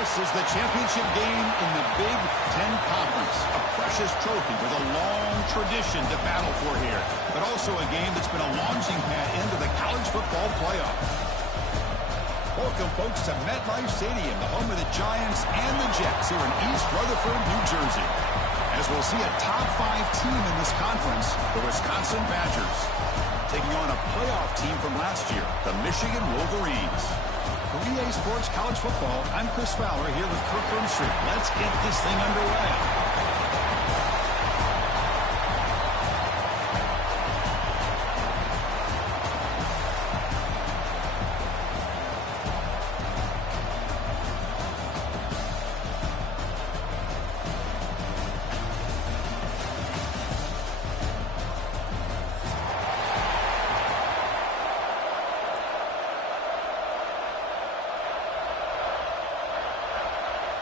This is the championship game in the Big Ten Conference. A precious trophy with a long tradition to battle for here. But also a game that's been a launching pad into the college football playoff. Welcome, folks, to MetLife Stadium, the home of the Giants and the Jets here in East Rutherford, New Jersey. As we'll see a top-5 team in this conference, the Wisconsin Badgers, taking on a playoff team from last year, the Michigan Wolverines. For EA Sports College Football, I'm Chris Fowler here with Kirk Burnstreet. Let's get this thing underway.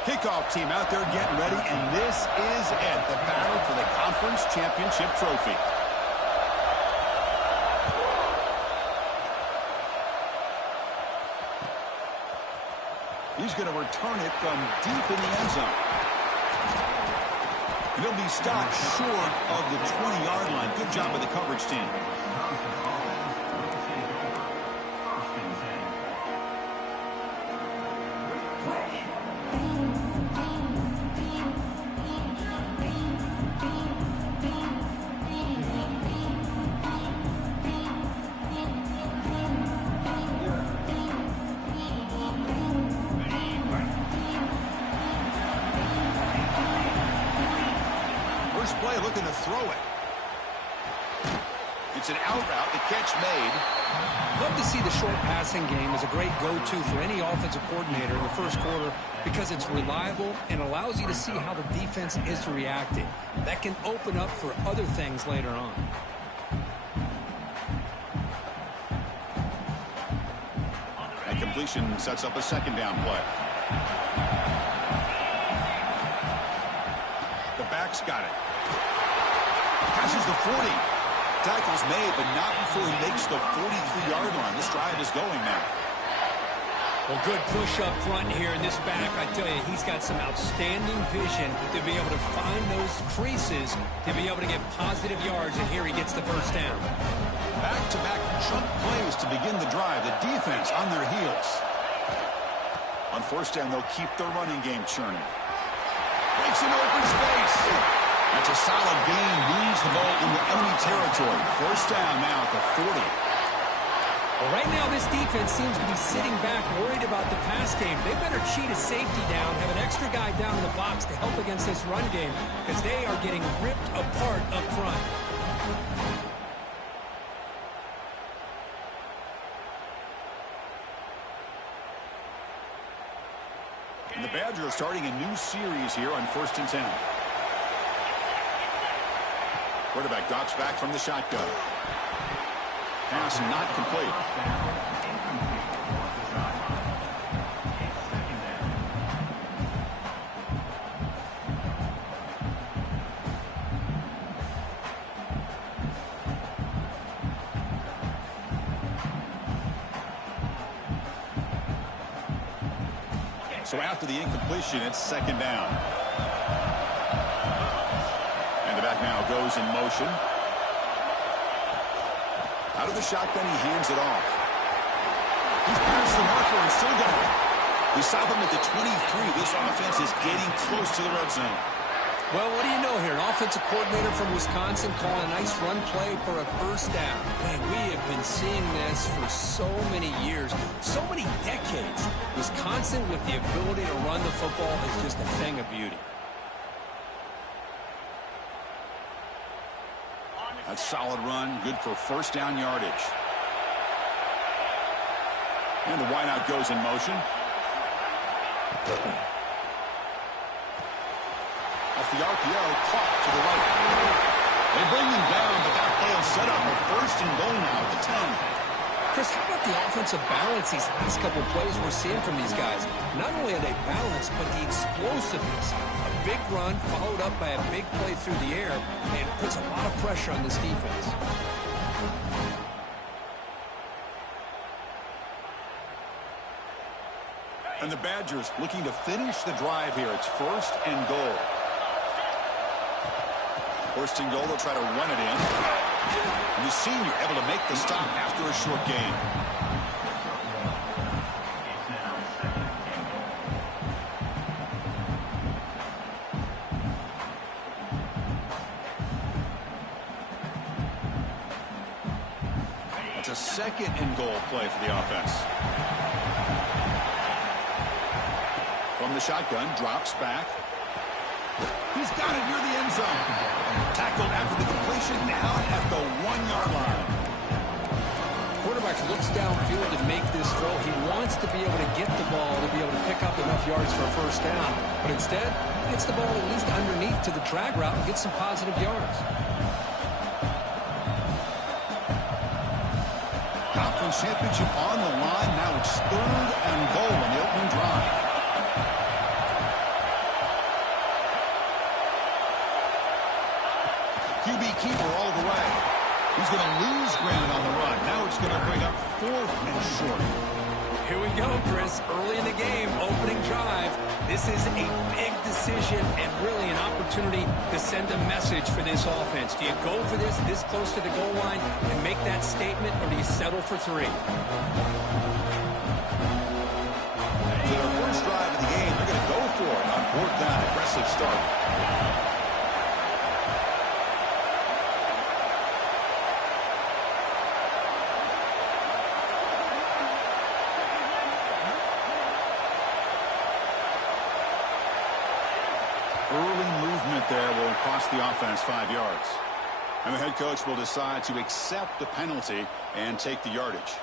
Kickoff team out there getting ready, and this is it, the battle for the conference championship trophy. He's going to return it from deep in the end zone. And he'll be stopped short of the 20-yard line. Good job by the coverage team. Play looking to throw it. It's an out route, the catch made. Love to see the short passing game as a great go-to for any offensive coordinator in the first quarter because it's reliable and allows you to see how the defense is reacting. That can open up for other things later on. And completion sets up a second down play. The back's got it. Passes the 40. Tackle's made, but not before he makes the 43-yard line. This drive is going now. Well, good push up front here in this back. I tell you, he's got some outstanding vision to be able to find those creases, to be able to get positive yards, and here he gets the first down. Back-to-back chunk plays to begin the drive. The defense on their heels. On first down, they'll keep their running game churning. Breaks in open space. That's a solid gain. Moves the ball into enemy territory. First down now at the 40. Well, right now, this defense seems to be sitting back, worried about the pass game. They better cheat a safety down, have an extra guy down in the box to help against this run game, because they are getting ripped apart up front. And the Badgers are starting a new series here on 1st and 10. Quarterback drops back from the shotgun. Pass not complete. So after the incompletion, it's second down. And the back now goes in motion. Out of the shotgun, he hands it off. He's past the marker and still got it. We saw them at the 23. This offense is getting close to the red zone. Well, what do you know here? An offensive coordinator from Wisconsin calling a nice run play for a first down. Man, we have been seeing this for so many years, so many decades. Wisconsin with the ability to run the football is just a thing of beauty. That's solid run, good for first down yardage. And the wideout goes in motion. Off the RPO, caught to the right. They bring him down, but that play will set up a first and goal now at the 10. Chris, how about the offensive balance these last couple plays we're seeing from these guys? Not only are they balanced, but the explosiveness. A big run followed up by a big play through the air, and puts a lot of pressure on this defense. And the Badgers looking to finish the drive here. It's 1st and goal. 1st and goal, they'll try to run it in. And the senior able to make the stop after a short gain. It's a 2nd and goal play for the offense. From the shotgun, drops back. He's got it near the end zone. Tackled after the completion, down at the 1-yard line. Quarterback looks downfield to make this throw. He wants to be able to get the ball to be able to pick up enough yards for a 1st down. But instead, gets the ball at least underneath to the drag route and gets some positive yards. Conference championship on the line. Now it's 3rd and goal on the opening drive. QB keeper all the way. He's going to lose ground on the run. Now it's going to bring up 4th and short. Here we go, Chris. Early in the game, opening drive. This is a big decision and really an opportunity to send a message for this offense. Do you go for this close to the goal line and make that statement, or do you settle for 3? So their first drive of the game, they're going to go for it on 4th down. Aggressive start. Early movement there will cost the offense 5 yards. And the head coach will decide to accept the penalty and take the yardage.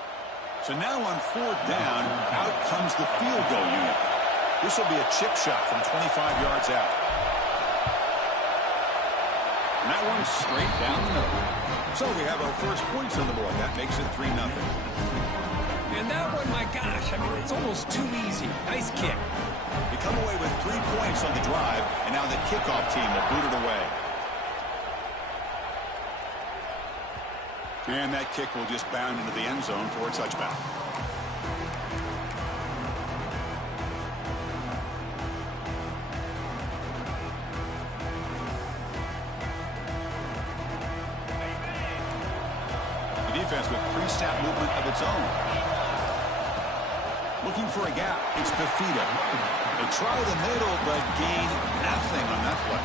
So now on 4th down, out comes the field goal unit. This will be a chip shot from 25 yards out. And that one's straight down the middle. So we have our first points on the board. That makes it 3-0. And that one, my gosh, I mean, it's almost too easy. Nice kick. They come away with 3 points on the drive, and now the kickoff team will boot it away. And that kick will just bound into the end zone for a touchback. The defense with pre-snap movement of its own. Looking for a gap. It's Fifita. They try the middle, but gain nothing on that play.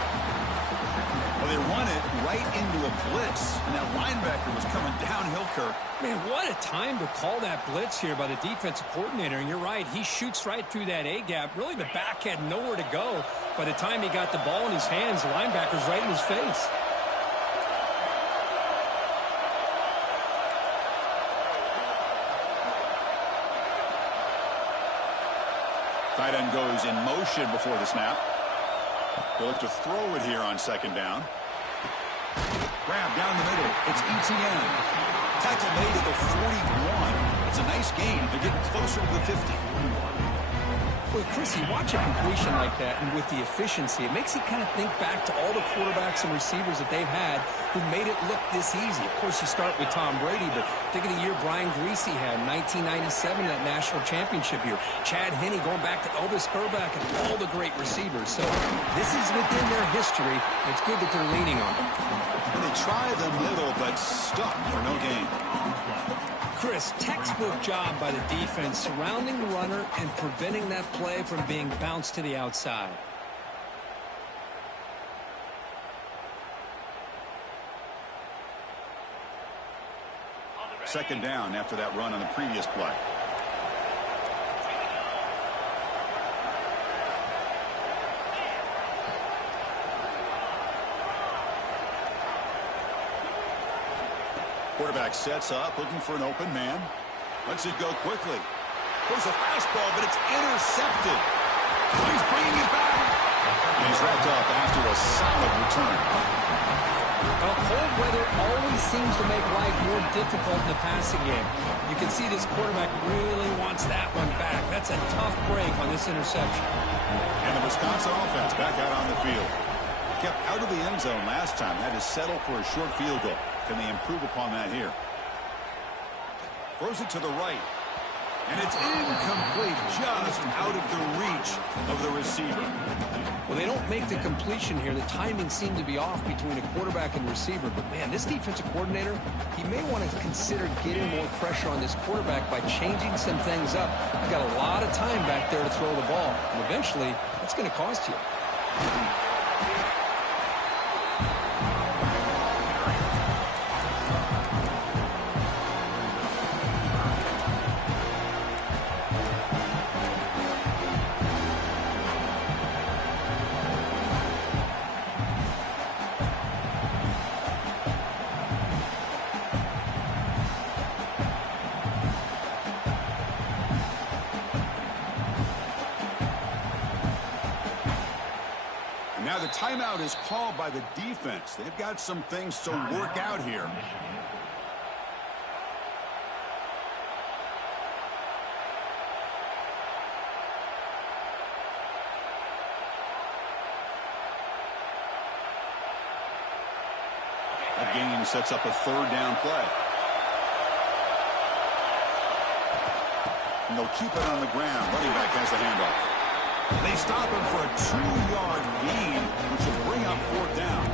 Well, they run it right into a blitz, and that linebacker was coming downhill, Kirk. Man, what a time to call that blitz here by the defensive coordinator. And you're right, he shoots right through that A-gap. Really, the back had nowhere to go. By the time he got the ball in his hands, the linebacker's right in his face. Tight end goes in motion before the snap. They'll look to throw it here on 2nd down. Grab down the middle. It's Etienne. Tackle made at the 41. It's a nice gain. They're getting closer to the 50. Well, Chris, you watch a completion like that, and with the efficiency, it makes you kind of think back to all the quarterbacks and receivers that they've had who made it look this easy. Of course, you start with Tom Brady, but think of the year Brian Griese had in 1997, that national championship year. Chad Henne, going back to Elvis Grbac, and all the great receivers. So this is within their history. It's good that they're leaning on it. And they try the middle, but stuck for no gain. Chris, textbook job by the defense surrounding the runner and preventing that play from being bounced to the outside. Second down after that run on the previous play. Quarterback sets up, looking for an open man. Lets it go quickly. Goes a fastball, but it's intercepted. He's bringing it back. And he's wrapped up after a solid return. Well, cold weather always seems to make life more difficult in the passing game. You can see this quarterback really wants that one back. That's a tough break on this interception. And the Wisconsin offense back out on the field. Kept out of the end zone last time. Had to settle for a short field goal. Can they improve upon that here? Throws it to the right. And it's incomplete, just out of the reach of the receiver. Well, they don't make the completion here. The timing seemed to be off between a quarterback and receiver. But, man, this defensive coordinator, he may want to consider getting more pressure on this quarterback by changing some things up. He's got a lot of time back there to throw the ball. And eventually, that's going to cost you. Now the timeout is called by the defense. They've got some things to work out here. The game sets up a third down play. And they'll keep it on the ground. Running back has the handoff. They stop him for a 2-yard gain, which will bring up fourth down.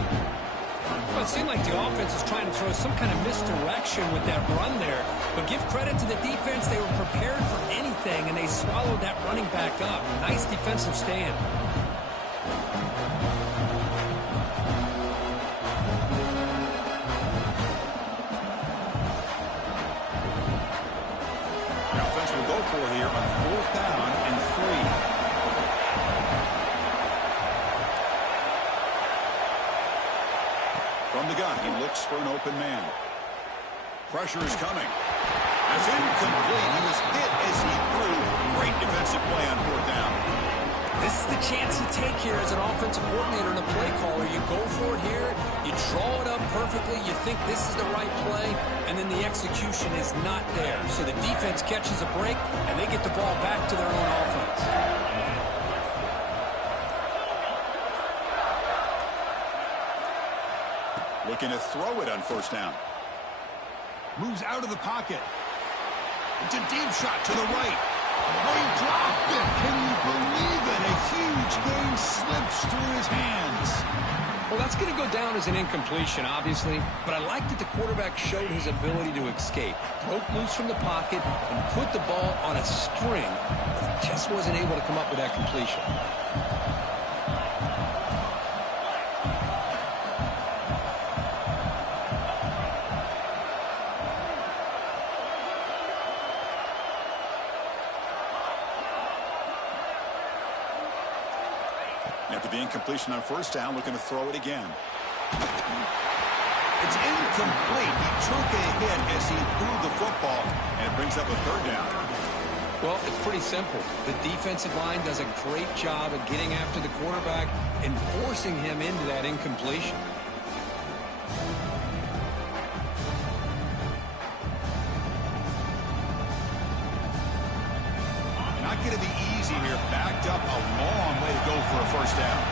Well, it seemed like the offense was trying to throw some kind of misdirection with that run there. But give credit to the defense. They were prepared for anything, and they swallowed that running back up. Nice defensive stand. The offense will go for it here on fourth down and 3. From the gun, he looks for an open man. Pressure is coming. That's incomplete. He was hit as he threw. Great defensive play on fourth down. This is the chance you take here as an offensive coordinator and a play caller. You go for it here. You draw it up perfectly. You think this is the right play, and then the execution is not there. So the defense catches a break, and they get the ball back to their own offense. Looking to throw it on first down. Moves out of the pocket. It's a deep shot to the right. Oh, he dropped it. Can you believe it? A huge gain slips through his hands. Well, that's going to go down as an incompletion, obviously. But I like that the quarterback showed his ability to escape. Broke loose from the pocket and put the ball on a string. He just wasn't able to come up with that completion. After the incompletion on first down, looking to throw it again. It's incomplete. He took a hit as he threw the football, and it brings up a third down. Well, it's pretty simple. The defensive line does a great job of getting after the quarterback and forcing him into that incompletion. Not going to be easy here. Backed up a long way to go for a first down.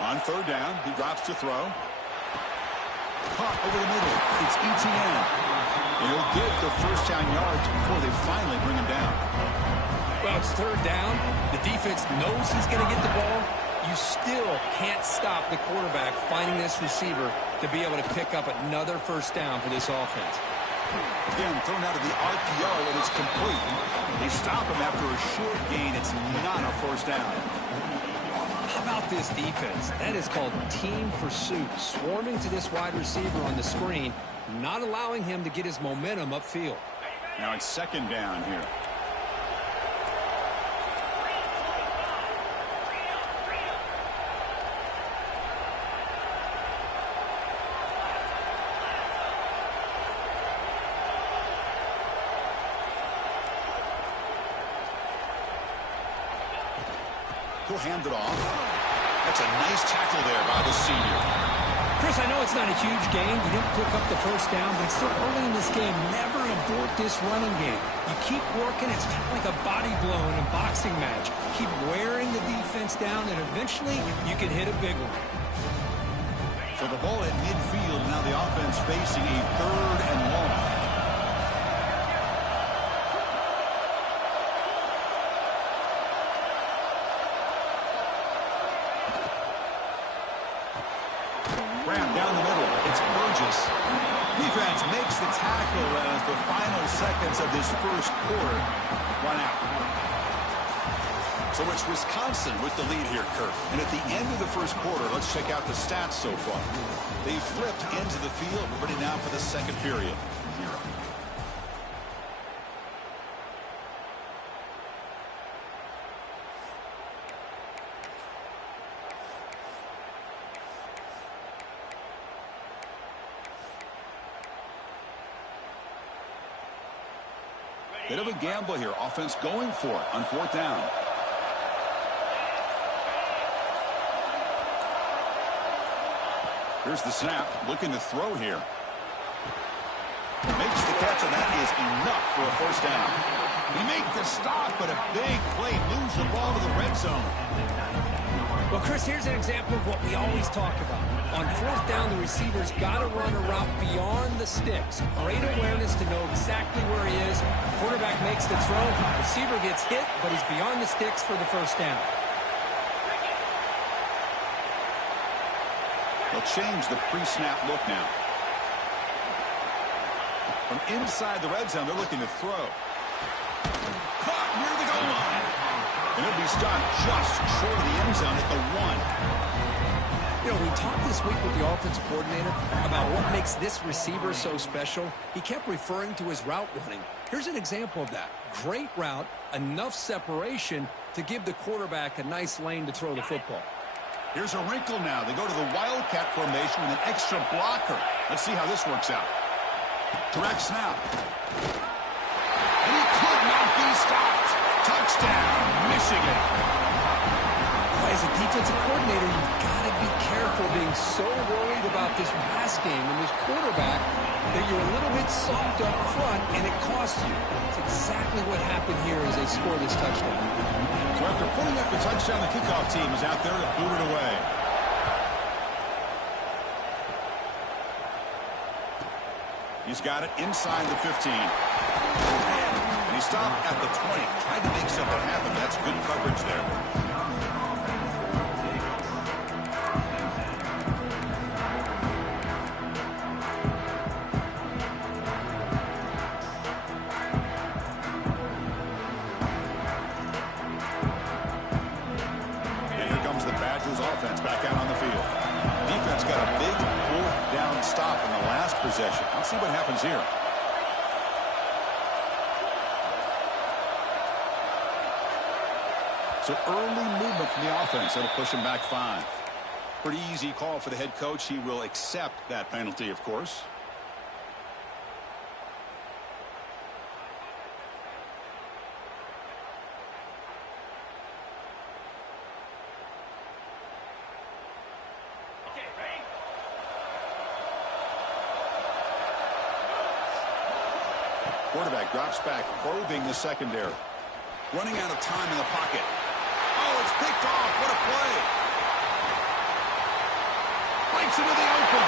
On third down, he drops to throw. Caught over the middle. It's Etienne. He'll get the first down yards before they finally bring him down. Well, it's third down. The defense knows he's going to get the ball. You still can't stop the quarterback finding this receiver to be able to pick up another first down for this offense. Again, thrown out of the RPO, and it's complete. They stop him after a short gain. It's not a first down. How about this defense? That is called team pursuit. Swarming to this wide receiver on the screen, not allowing him to get his momentum upfield. Now it's second down here. He'll hand it off. That's a nice tackle there by the senior. Chris, I know it's not a huge game. You didn't pick up the first down, but it's still early in this game. Never abort this running game. You keep working. It's kind of like a body blow in a boxing match. Keep wearing the defense down, and eventually you can hit a big one. So the ball at midfield. Now the offense facing a 3rd and long. Ram down the middle. It's Burgess. Defense makes the tackle as the final seconds of this first quarter run out. So it's Wisconsin with the lead here, Kirk. And at the end of the first quarter, let's check out the stats so far. They flipped into the field, ready now for the second period. Bit of a gamble here. Offense going for it on 4th down. Here's the snap. Looking to throw here. Makes the catch, and that is enough for a first down. He makes the stop, but a big play moves the ball to the red zone. Well, Chris, here's an example of what we always talk about. On 4th down, the receiver's got to run a route beyond the sticks. Great awareness to know exactly where he is. Quarterback makes the throw. Receiver gets hit, but he's beyond the sticks for the first down. They'll change the pre-snap look now. From inside the red zone, they're looking to throw. Caught near the goal line. And it'll be stopped just short of the end zone at the 1. You know, we talked this week with the offensive coordinator about what makes this receiver so special. He kept referring to his route running. Here's an example of that. Great route, enough separation to give the quarterback a nice lane to throw the football. Here's a wrinkle now. They go to the Wildcat formation with an extra blocker. Let's see how this works out. Direct snap. And he could not be stopped. Touchdown, Michigan. As a defensive coordinator, you've got to be careful being so worried about this pass game and this quarterback that you're a little bit soft up front and it costs you. It's exactly what happened here as they score this touchdown. So after putting up the touchdown, the kickoff team is out there to boot it away. He's got it inside the 15. And he stopped at the 20. Tried to make something happen. That's good coverage there. Offense back out on the field. Defense got a big 4th down stop in the last possession. Let's see what happens here. So early movement from the offense. That'll push him back 5. Pretty easy call for the head coach. He will accept that penalty, of course. Quarterback drops back, probing the secondary. Running out of time in the pocket. Oh, it's picked off. What a play. Breaks into the open.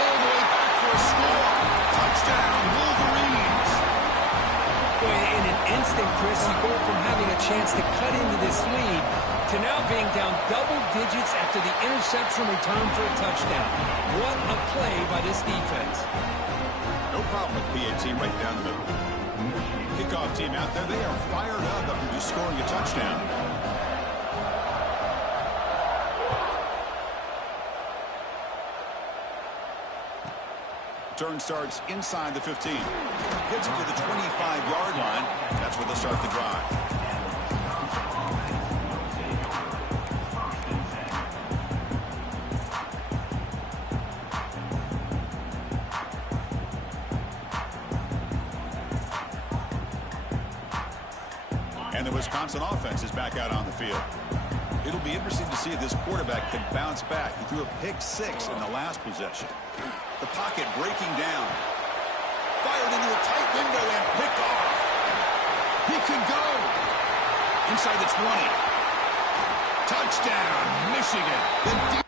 All the way back for a score. Touchdown, Wolverines. Boy, in an instant, Chris, you go from having a chance to cut into this lead to now being down double digits after the interception return for a touchdown. What a play by this defense. No problem with PAT right down the middle. Kickoff team out there, they are fired up after just scoring a touchdown. Turn starts inside the 15. Gets it to the 25-yard line. That's where they'll start the drive. And the Wisconsin offense is back out on the field. It'll be interesting to see if this quarterback can bounce back. He threw a pick-6 in the last possession. The pocket breaking down. Fired into a tight window and picked off. He could go. Inside the 20. Touchdown, Michigan. The